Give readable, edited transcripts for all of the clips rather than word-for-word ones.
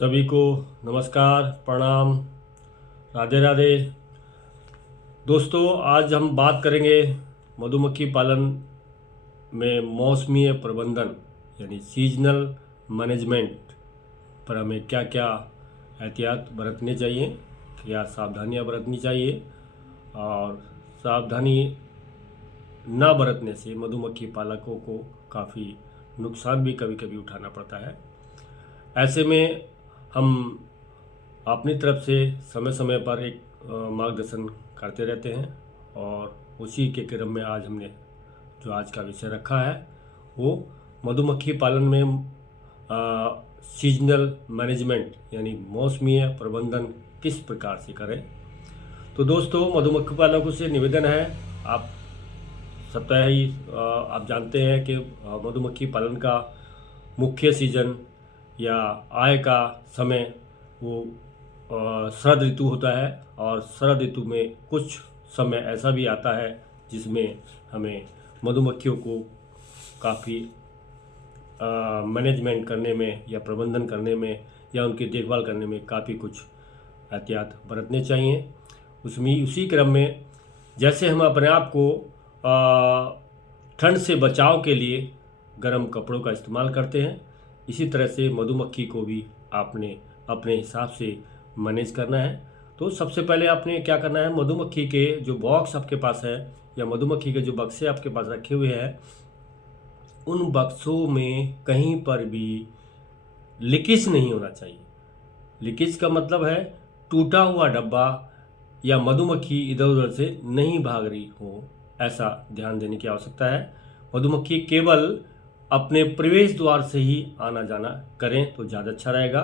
सभी को नमस्कार, प्रणाम, राधे राधे। दोस्तों, आज हम बात करेंगे मधुमक्खी पालन में मौसमीय प्रबंधन यानी सीजनल मैनेजमेंट पर हमें क्या क्या एहतियात बरतने चाहिए, क्या सावधानियां बरतनी चाहिए और सावधानी ना बरतने से मधुमक्खी पालकों को काफ़ी नुकसान भी कभी कभी उठाना पड़ता है। ऐसे में हम अपनी तरफ से समय समय पर एक मार्गदर्शन करते रहते हैं और उसी के क्रम में आज हमने जो आज का विषय रखा है वो मधुमक्खी पालन में सीजनल मैनेजमेंट यानी मौसमीय प्रबंधन किस प्रकार से करें। तो दोस्तों, मधुमक्खी पालकों से निवेदन है, आप स्वतः ही आप जानते हैं कि मधुमक्खी पालन का मुख्य सीजन या आय का समय वो शरद ऋतु होता है और शरद ऋतु में कुछ समय ऐसा भी आता है जिसमें हमें मधुमक्खियों को काफ़ी मैनेजमेंट करने में या प्रबंधन करने में या उनकी देखभाल करने में काफ़ी कुछ एहतियात बरतने चाहिए। उसमें उसी क्रम में जैसे हम अपने आप को ठंड से बचाव के लिए गर्म कपड़ों का इस्तेमाल करते हैं, इसी तरह से मधुमक्खी को भी आपने अपने हिसाब से मैनेज करना है। तो सबसे पहले आपने क्या करना है, मधुमक्खी के जो बॉक्स आपके पास है या मधुमक्खी के जो बक्से आपके पास रखे हुए हैं, उन बक्सों में कहीं पर भी लीकेज नहीं होना चाहिए। लीकेज का मतलब है टूटा हुआ डब्बा या मधुमक्खी इधर उधर से नहीं भाग रही हो, ऐसा ध्यान देने की आवश्यकता है। मधुमक्खी केवल अपने प्रवेश द्वार से ही आना जाना करें तो ज़्यादा अच्छा रहेगा।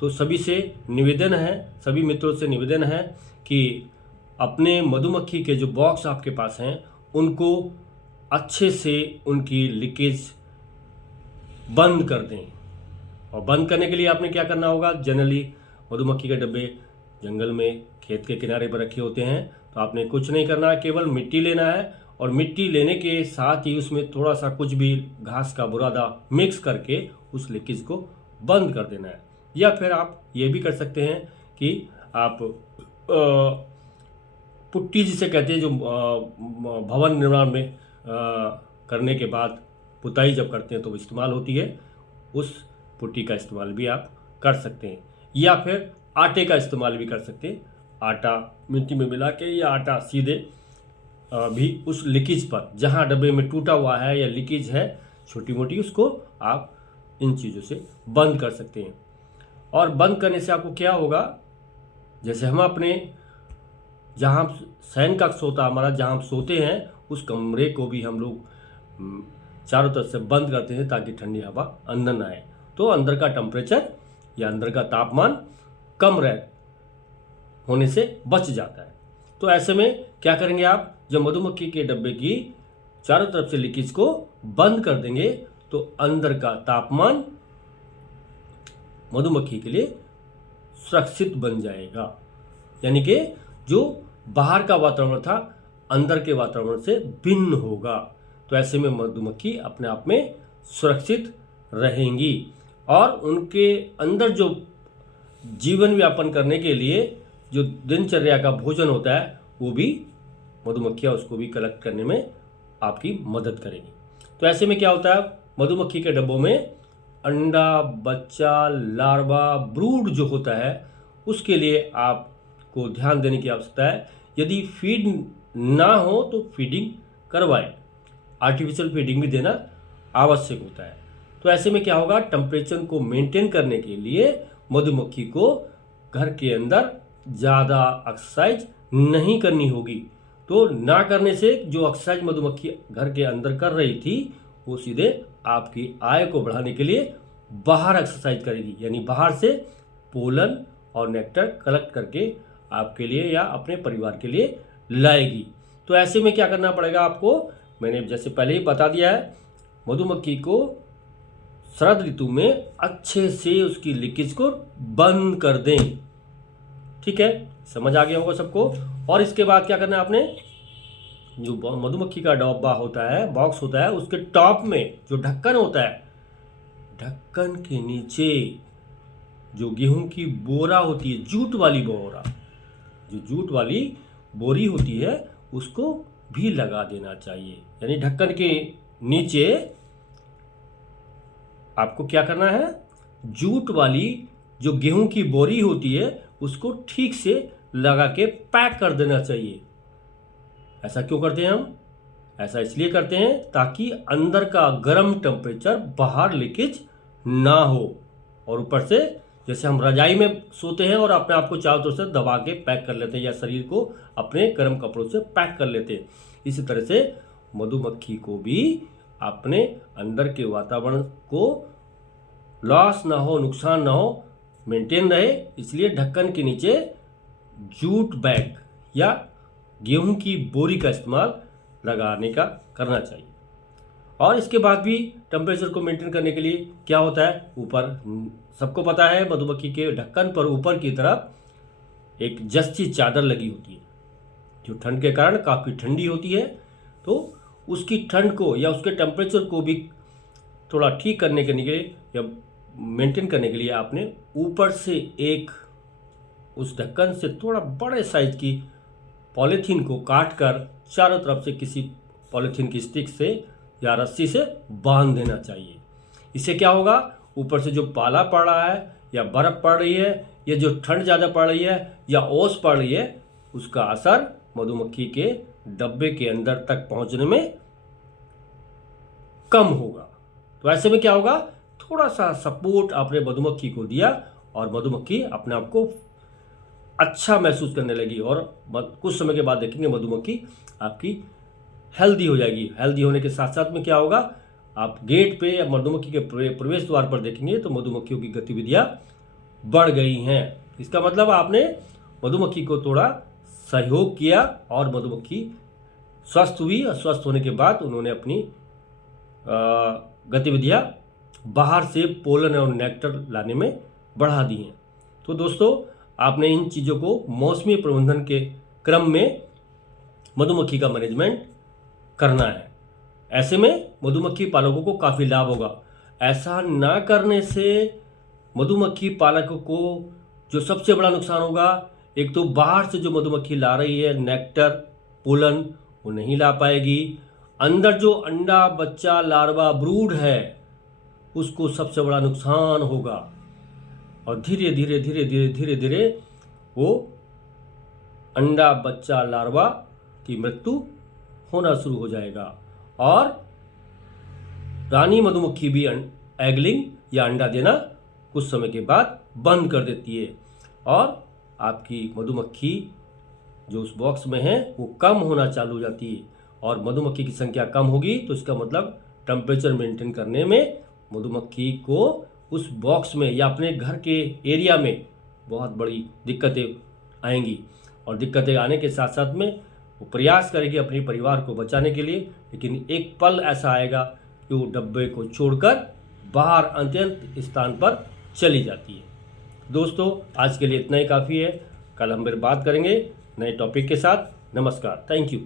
तो सभी से निवेदन है, सभी मित्रों से निवेदन है कि अपने मधुमक्खी के जो बॉक्स आपके पास हैं उनको अच्छे से उनकी लीकेज बंद कर दें। और बंद करने के लिए आपने क्या करना होगा, जनरली मधुमक्खी के डब्बे जंगल में खेत के किनारे पर रखे होते हैं, तो आपने कुछ नहीं करना है, केवल मिट्टी लेना है और मिट्टी लेने के साथ ही उसमें थोड़ा सा कुछ भी घास का बुरादा मिक्स करके उस लीकेज को बंद कर देना है। या फिर आप ये भी कर सकते हैं कि आप पुट्टी जिसे कहते हैं, जो भवन निर्माण में करने के बाद पुताई जब करते हैं तो वो इस्तेमाल होती है, उस पुट्टी का इस्तेमाल भी आप कर सकते हैं। या फिर आटे का इस्तेमाल भी कर सकते हैं, आटा मिट्टी में मिला के या आटा सीधे भी उस लीकेज पर जहाँ डब्बे में टूटा हुआ है या लीकेज है छोटी मोटी, उसको आप इन चीज़ों से बंद कर सकते हैं। और बंद करने से आपको क्या होगा, जैसे हम अपने जहाँ शयन कक्ष होता है हमारा, जहाँ हम सोते हैं, उस कमरे को भी हम लोग चारों तरफ से बंद करते हैं ताकि ठंडी हवा अंदर ना आए, तो अंदर का टेम्परेचर या अंदर का तापमान कम होने से बच जाता है। तो ऐसे में क्या करेंगे आप, जब मधुमक्खी के डब्बे की चारों तरफ से लीकेज को बंद कर देंगे तो अंदर का तापमान मधुमक्खी के लिए सुरक्षित बन जाएगा, यानी कि जो बाहर का वातावरण था अंदर के वातावरण से भिन्न होगा। तो ऐसे में मधुमक्खी अपने आप में सुरक्षित रहेंगी और उनके अंदर जो जीवन व्यापन करने के लिए जो दिनचर्या का भोजन होता है वो भी मधुमक्खियाँ उसको भी कलेक्ट करने में आपकी मदद करेंगी। तो ऐसे में क्या होता है, मधुमक्खी के डब्बों में अंडा, बच्चा, लार्वा, ब्रूड जो होता है उसके लिए आपको ध्यान देने की आवश्यकता है। यदि फीड ना हो तो फीडिंग करवाएं, आर्टिफिशियल फीडिंग भी देना आवश्यक होता है। तो ऐसे में क्या होगा, टेम्परेचर को मेंटेन करने के लिए मधुमक्खी को घर के अंदर ज़्यादा एक्सरसाइज नहीं करनी होगी। तो ना करने से जो एक्सरसाइज मधुमक्खी घर के अंदर कर रही थी वो सीधे आपकी आय को बढ़ाने के लिए बाहर एक्सरसाइज करेगी, यानी बाहर से पोलन और नेक्टर कलेक्ट करके आपके लिए या अपने परिवार के लिए लाएगी। तो ऐसे में क्या करना पड़ेगा आपको, मैंने जैसे पहले ही बता दिया है, मधुमक्खी को शरद ऋतु में अच्छे से उसकी लीकेज को बंद कर दें। ठीक है, समझ आ गया होगा सबको। और इसके बाद क्या करना है आपने, जो मधुमक्खी का डब्बा होता है, बॉक्स होता है, उसके टॉप में जो ढक्कन होता है, ढक्कन के नीचे जो गेहूं की बोरा होती है, जूट वाली बोरा, जो जूट वाली बोरी होती है उसको भी लगा देना चाहिए। यानी ढक्कन के नीचे आपको क्या करना है, जूट वाली जो गेहूं की बोरी होती है उसको ठीक से लगा के पैक कर देना चाहिए। ऐसा क्यों करते हैं हम? ऐसा इसलिए करते हैं ताकि अंदर का गर्म टेम्परेचर बाहर लीकेज ना हो। और ऊपर से जैसे हम रजाई में सोते हैं और अपने आप को चारों तरफ से दबा के पैक कर लेते हैं या शरीर को अपने गर्म कपड़ों से पैक कर लेते हैं, इसी तरह से मधुमक्खी को भी अपने अंदर के वातावरण को लॉस ना हो, नुकसान ना हो, मेंटेन रहे, इसलिए ढक्कन के नीचे जूट बैग या गेहूं की बोरी का इस्तेमाल लगाने का करना चाहिए। और इसके बाद भी टेम्परेचर को मेंटेन करने के लिए क्या होता है, ऊपर सबको पता है मधुमक्खी के ढक्कन पर ऊपर की तरफ एक जस्ती चादर लगी होती है जो ठंड के कारण काफ़ी ठंडी होती है। तो उसकी ठंड को या उसके टेम्परेचर को भी थोड़ा ठीक करने के लिए या मेंटेन करने के लिए आपने ऊपर से एक उस ढक्कन से थोड़ा बड़े साइज की पॉलीथीन को काट कर चारों तरफ से किसी पॉलीथीन की स्टिक से या रस्सी से बांध देना चाहिए। इससे क्या होगा, ऊपर से जो पाला पड़ रहा है या बर्फ़ पड़ रही है या जो ठंड ज़्यादा पड़ रही है या ओस पड़ रही है, उसका असर मधुमक्खी के डब्बे के अंदर तक पहुंचने में कम होगा। तो ऐसे में क्या होगा, थोड़ा सा सपोर्ट आपने मधुमक्खी को दिया और मधुमक्खी अपने आप को अच्छा महसूस करने लगी और कुछ समय के बाद देखेंगे मधुमक्खी आपकी हेल्दी हो जाएगी। हेल्दी होने के साथ साथ में क्या होगा, आप गेट पे या मधुमक्खी के प्रवेश द्वार पर देखेंगे तो मधुमक्खियों की गतिविधियां बढ़ गई हैं। इसका मतलब आपने मधुमक्खी को थोड़ा सहयोग किया और मधुमक्खी स्वस्थ हुई और स्वस्थ होने के बाद उन्होंने अपनी गतिविधियां बाहर से पोलन और नेक्टर लाने में बढ़ा दी हैं। तो दोस्तों, आपने इन चीज़ों को मौसमी प्रबंधन के क्रम में मधुमक्खी का मैनेजमेंट करना है। ऐसे में मधुमक्खी पालकों को काफ़ी लाभ होगा। ऐसा ना करने से मधुमक्खी पालकों को जो सबसे बड़ा नुकसान होगा, एक तो बाहर से जो मधुमक्खी ला रही है नेक्टर, पोलन, वो नहीं ला पाएगी। अंदर जो अंडा, बच्चा, लार्वा, ब्रूड है उसको सबसे बड़ा नुकसान होगा और धीरे धीरे धीरे धीरे धीरे धीरे वो अंडा, बच्चा, लार्वा की मृत्यु होना शुरू हो जाएगा और रानी मधुमक्खी भी एगलिंग या अंडा देना कुछ समय के बाद बंद कर देती है और आपकी मधुमक्खी जो उस बॉक्स में है वो कम होना चालू हो जाती है। और मधुमक्खी की संख्या कम होगी तो इसका मतलब टेम्परेचर मेंटेन करने में मधुमक्खी को उस बॉक्स में या अपने घर के एरिया में बहुत बड़ी दिक्कतें आएंगी। और दिक्कतें आने के साथ साथ में वो प्रयास करेगी अपने परिवार को बचाने के लिए, लेकिन एक पल ऐसा आएगा कि वो डब्बे को छोड़कर बाहर अत्यंत स्थान पर चली जाती है। दोस्तों, आज के लिए इतना ही काफ़ी है। कल हम फिर बात करेंगे नए टॉपिक के साथ। नमस्कार, थैंक यू।